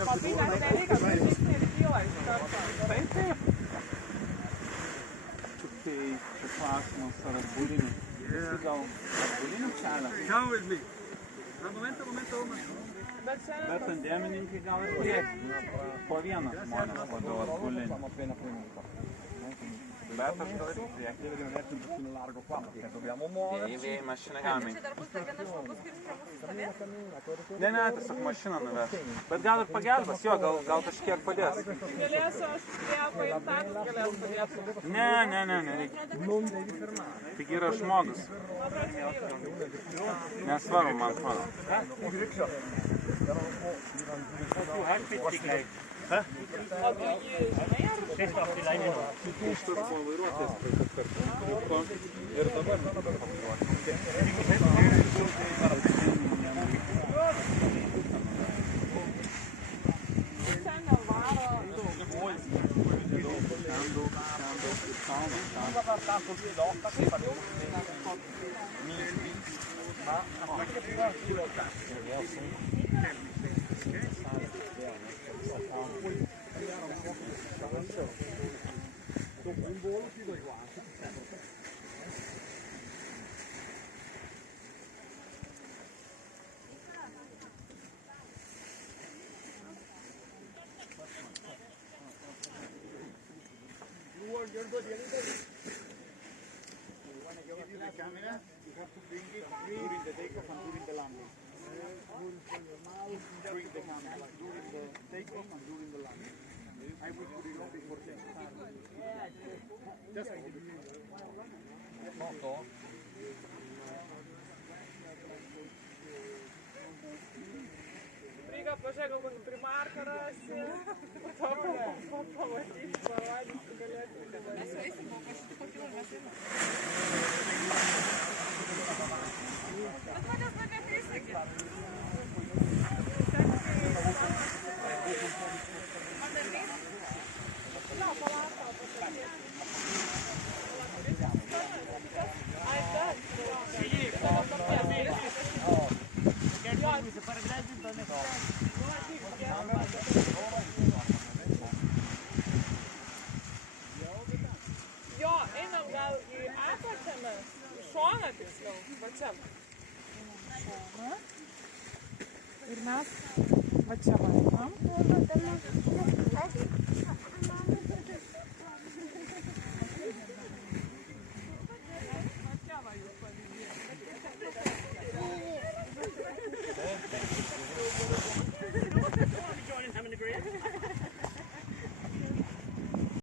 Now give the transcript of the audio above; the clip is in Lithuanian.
Tai mes nereikia, kad žingsnį ir kyla iš karto. Taip. Tik tai šis klausimas ar atbulinių. Visi gal atbulinių kelia. Come with me. Momento. Bet tandemininkai gal ir turėtų. Po vieną žmonės labiau atbulinį. Bet aš gal ir priekį. Į mašiną galime. čia dar bus dar vienas žmogus, kuris prie mūsų stovės? Ne, tiesiog mašiną nuves. Bet gal ir pagelbas, jo, gal kažkiek padės. Galėsiu aš prie paimtanis galės padėti. Ne, nereikia. Tik yra žmogus. Nesvarbu, man atrodo. O tu jį žinai ar? Šturmo vairuotojas praeitas kartas. Ir dabar pavairuoti. Ten nevaro. Camera, you have to bring it during the takeoff and during the landing. Bring the camera during the takeoff and during the landing. I will put it on before takeoff. Just Priga, pažiūrėk, gal kokį primarką rasi. Pamatysi, parodysi, galėsi. Mes jau eisim, o kažkaip pakilą mes einam. Bet manęs mane prisakė. Man dar reikia? Ne, palato, pasakė. Ai, tas. Jo, einam gal į apačią mes, į šoną tiksliau, va čia. Šoną. Ir mes va čia vainam.